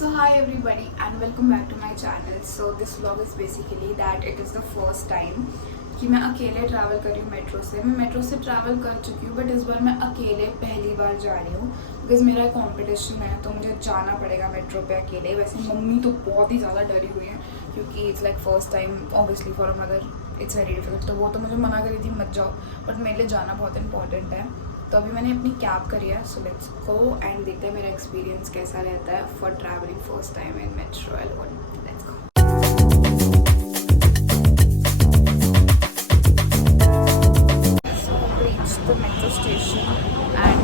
So hi everybody and welcome back to my channel. So this vlog is basically that it is the first time कि मैं अकेले travel कर रही हूँ metro से. मैं मेट्रो से ट्रैवल कर चुकी हूँ बट इस बार मैं अकेले पहली बार जा रही हूँ बिकॉज मेरा कंपटीशन है तो मुझे जाना पड़ेगा मेट्रो पे अकेले. वैसे मम्मी तो बहुत ही ज़्यादा डरी हुई है क्योंकि it's like first time obviously for a mother it's very difficult. तो वो तो मुझे मना करी थी मत जाओ बट मेरे लिए जाना बहुत इंपॉर्टेंट है. तो अभी मैंने अपनी कैब करी है. सो लेट्स गो एंड देखते हैं मेरा एक्सपीरियंस कैसा रहता है for travelling first time in metro alone. Let's go. So reach the metro station and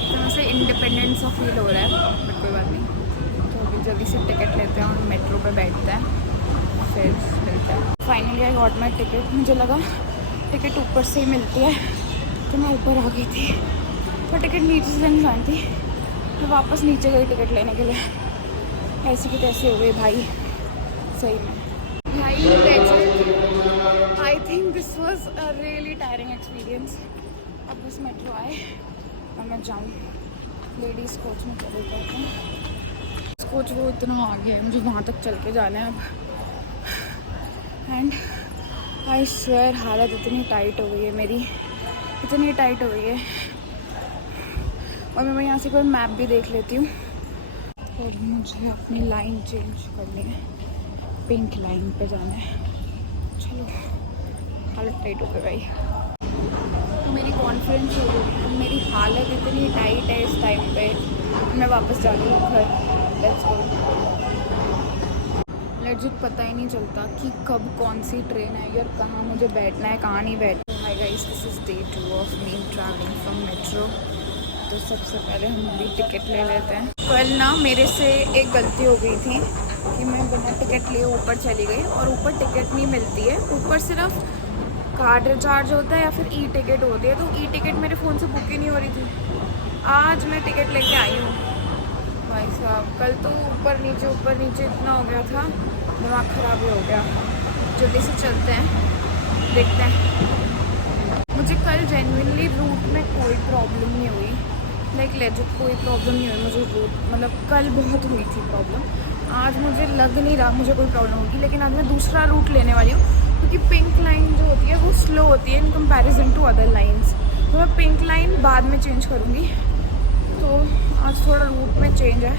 एकदम से इंडिपेंडेंस ऑफ फील हो रहा है बट कोई बात नहीं. तो अभी जल्दी से टिकट लेते हैं और मेट्रो पे बैठते हैं फिर मिलते हैं. Finally I got my ticket. मुझे लगा टिकट ऊपर से ही मिलती है तो मैं ऊपर आ गई थी पर टिकट नीचे से लेने जानी थी. मैं वापस नीचे गई टिकट लेने के लिए. ऐसी की तैसी हो गई भाई सही में भाई. I think this was a really tiring experience. अब बस मेट्रो आए और मैं जाऊँ. लेडीज़ कोच में चले जाते हैं. कोच वो इतना आगे है मुझे वहाँ तक चल के जाना है अब. एंड आई स्वेयर हालत इतनी टाइट हो गई है मेरी, इतनी टाइट हो गई है. और मैं यहाँ से कोई मैप भी देख लेती हूँ. और मुझे अपनी लाइन चेंज करनी है. पिंक लाइन पे जाना है. चलो हालत टाइट हो गई भाई. मेरी कॉन्फिडेंस हो गई है. मेरी हालत इतनी टाइट है इस टाइम पे. मैं वापस जा रही हूँ घर. Let's go. लेजिट पता ही नहीं चलता कि कब कौन सी ट्रेन है और कहाँ मुझे बैठना है कहाँ नहीं बैठना. Hi guys, this is day 2 of me travelling from metro. तो सबसे पहले हम भी टिकट ले लेते हैं. कल ना मेरे से एक गलती हो गई थी कि मैं बिना टिकट लिए ऊपर चली गई और ऊपर टिकट नहीं मिलती है. ऊपर सिर्फ कार्ड रिचार्ज होता है या फिर ई टिकट होती है. तो ई टिकट मेरे फ़ोन से बुक ही नहीं हो रही थी. आज मैं टिकट लेके आई हूँ भाई साहब. कल तो ऊपर नीचे इतना हो गया था दिमाग ख़राब ही हो गया. जल्दी से चलते हैं देखते हैं. मुझे कल जेन्युइनली रूट में कोई प्रॉब्लम नहीं हुई. लाइक लेजिट कोई प्रॉब्लम नहीं हुई मुझे रूट. मतलब कल बहुत हुई थी प्रॉब्लम. आज मुझे लग नहीं रहा मुझे कोई प्रॉब्लम होगी. लेकिन आज मैं दूसरा रूट लेने वाली हूँ क्योंकि पिंक लाइन जो होती है वो स्लो होती है in comparison to other lines. तो मैं पिंक लाइन बाद में चेंज करूँगी. तो आज थोड़ा रूट में चेंज है.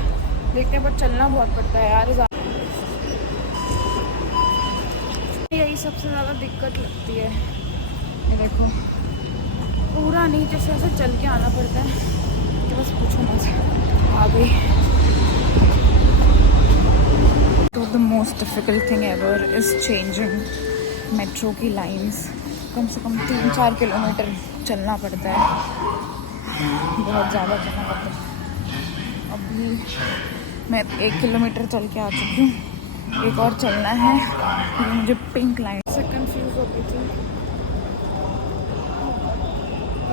देखते हैं पर चलना बहुत पड़ता है यार. यही सबसे ज़्यादा दिक्कत लगती है. ये देखो पूरा नीचे से ऐसे चल के आना पड़ता है तो बस पूछो मत. आ गई. तो the most difficult thing ever is changing metro की लाइंस. कम से कम 3-4 किलोमीटर चलना पड़ता है. बहुत ज़्यादा चलना पड़ता है. अभी मैं 1 किलोमीटर चल के आ चुकी हूँ. एक और चलना है. ये मुझे पिंक लाइन से कंफ्यूज हो गई थी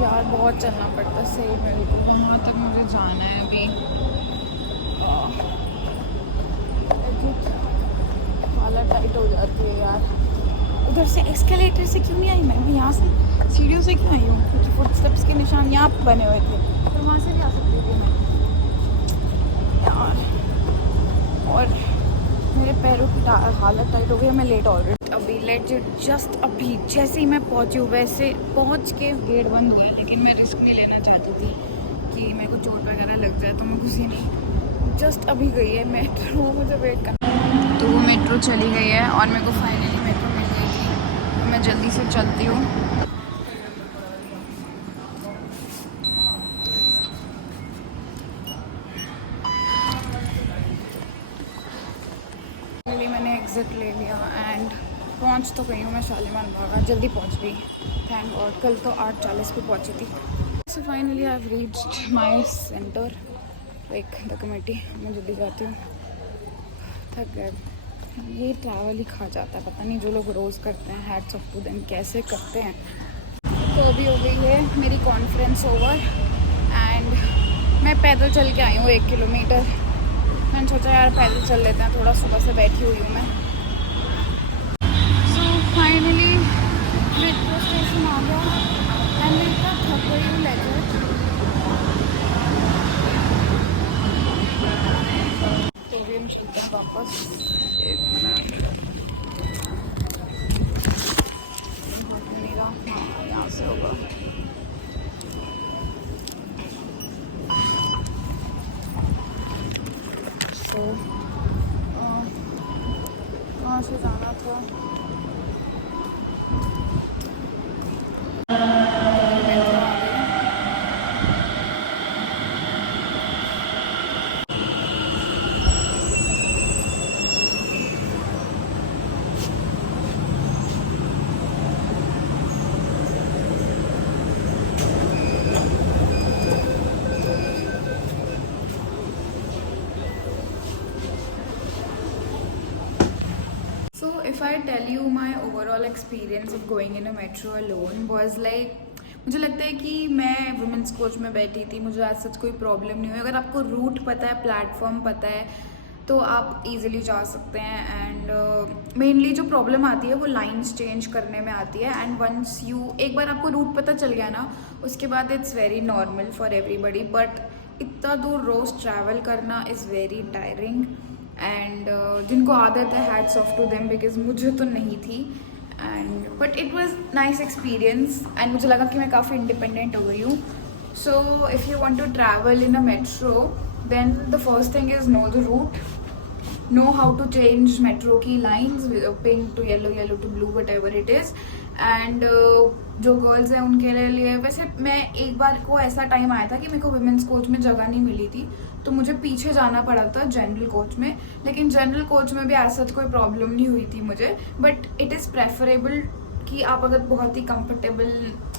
यार. बहुत चलना पड़ता है सही में. वहाँ तक मुझे जाना है अभी. हालत टाइट हो जाती है यार. उधर से एस्केलेटर से क्यों नहीं आई मैं यहाँ से सीढ़ियों से क्यों आई हूँ क्योंकि फुटस्टेप्स के निशान यहाँ पे बने हुए थे. तो वहाँ से भी आ सकती थी मैं यार. और मेरे पैरों की हालत टाइट हो गई है. मैं लेट ऑलरेडी. अभी लेजिट जस्ट अभी जैसे ही मैं पहुंची हूँ वैसे पहुंच के गेट बंद हुआ. लेकिन मैं रिस्क नहीं लेना चाहती थी कि मेरे को चोट वगैरह लग जाए तो मैं घुसी नहीं. जस्ट अभी गई है मेट्रो. मुझे वेट करना. तो वो मेट्रो चली गई है और मेरे को फाइनली मेट्रो मिल गई थी. तो मैं जल्दी से चलती हूँ. मैंने एग्ज़िट ले लिया एंड पहुंच तो गई हूँ मैं शालीमार बाग. जल्दी पहुंच गई थैंक गॉड. कल तो 8:40 पे पहुंची थी. So finally I have reached my centre like the committee. मैं जल्दी जाती हूँ. थक गए. ये ट्रैवल ही खा जाता है. पता नहीं जो लोग रोज़ करते हैं हैट्स ऑफ टू देम कैसे करते हैं. तो अभी हो गई है मेरी कॉन्फ्रेंस ओवर एंड मैं पैदल चल के आई हूँ 1 किलोमीटर. मैंने सोचा यार पैदल चल लेते हैं थोड़ा. सुबह से बैठी हुई हूँ मैं. सो फाइनली मेट्रो स्टेशन आ गया एंड मैं इतना थक गई हूँ लेजिट. चलते हैं वापस। एक मिनट, मेरा हाँ यहाँ से होगा। तो कहाँ से जाना था? So if I tell you my overall experience of going in a metro alone was like, मुझे लगता है कि मैं वुमेंस कोच में बैठी थी, मुझे आज सच कोई प्रॉब्लम नहीं हुई। अगर आपको रूट पता है, प्लेटफॉर्म पता है, तो आप इजीली जा सकते हैं। एंड मेनली जो प्रॉब्लम आती है वो लाइंस चेंज करने में आती है। एंड वंस एक बार आपको रूट पता चल गया ना, उसके बाद it's very normal for everybody. But इतना दूर रोज़ ट्रैवल करना इज़ वेरी टायरिंग। एंड जिनको आदत है, hats off to them, because मुझे तो नहीं थी। And but it was nice experience and मुझे लगा कि मैं काफ़ी इंडिपेंडेंट हो गई हूँ। So if you want to travel in a metro, then the first thing is know the route, know how to change metro की lines, pink to yellow, yellow to blue, whatever it is. and जो girls हैं उनके लिए, वैसे मैं एक बार को ऐसा टाइम आया था कि मेरे को वुमेंस कोच में जगह नहीं मिली थी, तो मुझे पीछे जाना पड़ा था जनरल कोच में। लेकिन जनरल कोच में भी ऐसा कोई प्रॉब्लम नहीं हुई थी मुझे। बट इट इज़ प्रेफरेबल कि आप अगर बहुत ही कंफर्टेबल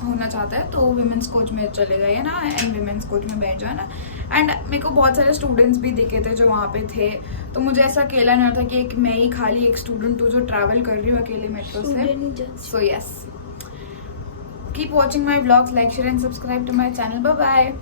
होना चाहते हैं तो वुमेंस कोच में चले जाइए ना, एंड वुमेंस कोच में बैठ जाए ना। एंड मेरे को बहुत सारे स्टूडेंट्स भी दिखे थे जो वहाँ पे थे, तो मुझे ऐसा अकेला नहीं था कि एक मैं ही खाली एक स्टूडेंट हूँ जो ट्रैवल कर रही हूँ अकेले मेट्रो से। So yes, keep watching my blogs, like share and subscribe to my channel. Bye bye.